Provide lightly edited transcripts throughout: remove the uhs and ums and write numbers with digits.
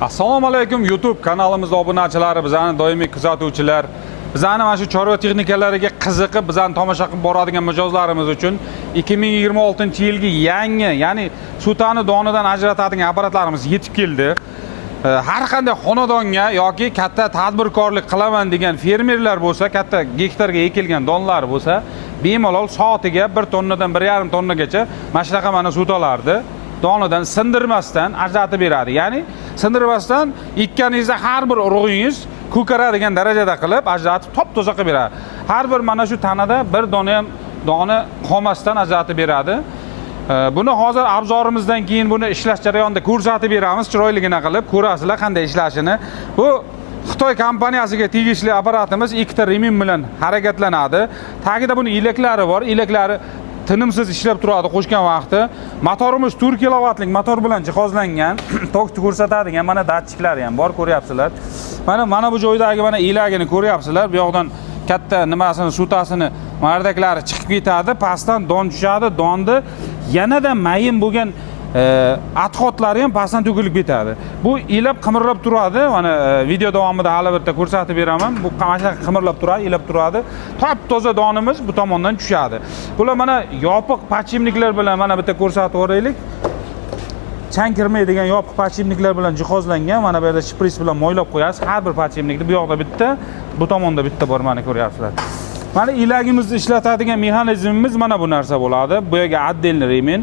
Assalomu alaykum YouTube kanalimiz obunachilari, bizani doimiy kuzatuvchilar, bizani mana shu chorva texnikalariga qiziqib, bizani tomosha qilib boradigan mijozlarimiz uchun 2026-yilgi yangi, ya'ni sutani donidan ajratadigan apparatlarimiz yetib keldi. Har qanday xonadonga yoki katta tadbirkorlik qilaman degan fermerlar bo'lsa, katta gektarga ekilgan donlar bo'lsa, bemalol soatiga 1 tonnadan 1,5 tonnagacha mana shunaqa mana sutalarni donidan sindirmasdan ajratib beradi. Ya'ni sindirmasdan ekkaningizda har bir urug'ingiz ko'karadigan darajada qilib ajratib top-toza qilib beradi. Har bir mana shu tanada bir dona ham doni qolmasdan ajratib beradi. Buni hozir abzorimizdan keyin buni ishlash jarayonida ko'rsatib beramiz, chiroyligina qilib ko'rasizlar qanday ishlashini. Bu Xitoy kompaniyasiga tegishli apparatimiz 2 ta remin bilan harakatlanadi. Tagida buni ilaklari bor. Ilaklari tinimsiz ishlab turadi qo'shgan vaqtda. Motorimiz 4 kilovatlik motor bilan jihozlangan. Tokni ko'rsatadigan mana datchiklari ham bor, ko'ryapsizlar. Mana bu joydagi mana ilagini ko'ryapsizlar. Bu yoqdan katta nimasini, sutasini mardaklari chiqib ketadi, pastdan don tushadi, donni yanada mayin bo'lgan atxotlari ham pastdan to'kilib ketadi. Bu ilab qimirlab turadi. Mana video davomida hali bitta ko'rsatib beraman. Bu qamashlar qimirlab turadi, ilab turadi. Top-toza donimiz bu tomondan tushadi. Bular mana yopiq pachimniklar bilan mana bitta ko'rsatib o'raylik. Chang kirmaydigan yopiq pachimniklar bilan jihozlangan. Mana bu yerda shpris bilan moylab qo'yasiz. Har bir pachimnikni bu yoqda bitta, bu tomonda bitta bor, mana ko'ryapsizlar. Mana ilagimizni ishlatadigan mexanizmimiz mana bu narsa bo'ladi. Bu yerga отдельный remin.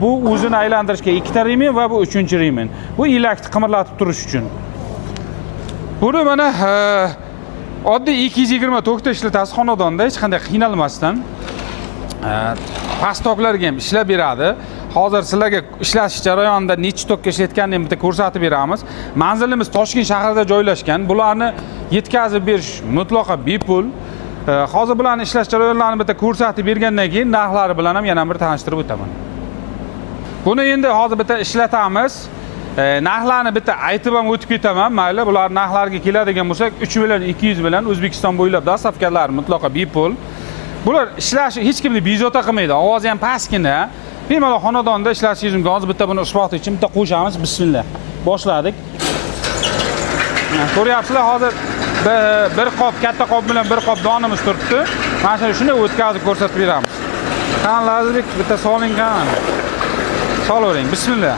Bu o'zini aylantirishga 2 ta remin va bu 3-remin. Bu ilakni qimirlatib turish uchun. Buni mana oddiy 220 tokda ishlatasiz xonadonda hech qanday qiynalmasdan. Past toklarga ham ishlab beradi. Hozir sizlarga ishlash jarayonida necha tokka ishlatganini bitta ko'rsatib beramiz. Manzilimiz Toshkent shahrida joylashgan. Bularni yetkazib berish mutlaqo bepul. Hozir bularni ishlash jarayonlarini bitta ko'rsatib bergandan keyin narxlari bilan ham yana bir tanishtirib o'taman. Buni endi hozir bitta ishlatamiz. Narxlarni bitta aytib ham o'tib ketaman. Mayli, bular narxlarga keladigan bo'lsak 3,200,000 bilan O'zbekiston bo'ylab dastavkalar mutlaqo bepul. Bular ishlashi hech kimni bezovta qilmaydi. Ovozi ham pastgina. Bemalol xonadonda ishlashingiz mumkin. Hozir bitta buni isboti uchun bitta qo'shamiz. Bismillah. Boshladik. Ko'ryapsizlar, hozir bir qop, katta qop bilan bir qop donimiz turibdi. Mana shuni o'tkazib ko'rsatib beramiz. Qani Lazizbek, bitta soling qani. Solavering. Bismillah.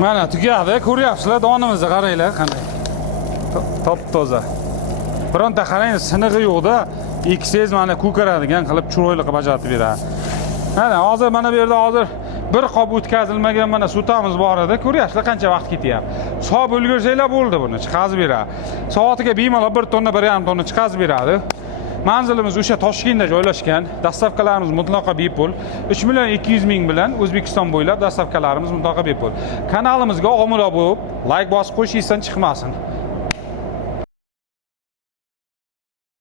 Mana tugadi, ko'ryapsizlar, donimizni qaranglar qanday. Top-toza. Bironta qarang, sinig'i yo'qda, eksangiz mana ko'karadigan qilib chiroyli qilib bajarib beradi. Mana hozir mana bu yerda hozir bir qop o'tkazilmagan mana sutamiz bor edi. Ko'ryapsizlar qancha vaqt ketyapti. Solib ulgursanglar bo'ldi buni, chiqazib beradi. Soatiga bemalol 1 tonna, 1,5 tonna chiqazib beradi. Manzilimiz o'sha Toshkentda joylashgan. Dastavkalarimiz mutlaqo bepul. 3,200,000 bilan O'zbekiston bo'ylab dastavkalarimiz mutlaqo bepul. Kanalimizga obuna bo'lib, like bosib qo'yishingizdan chiqmasin.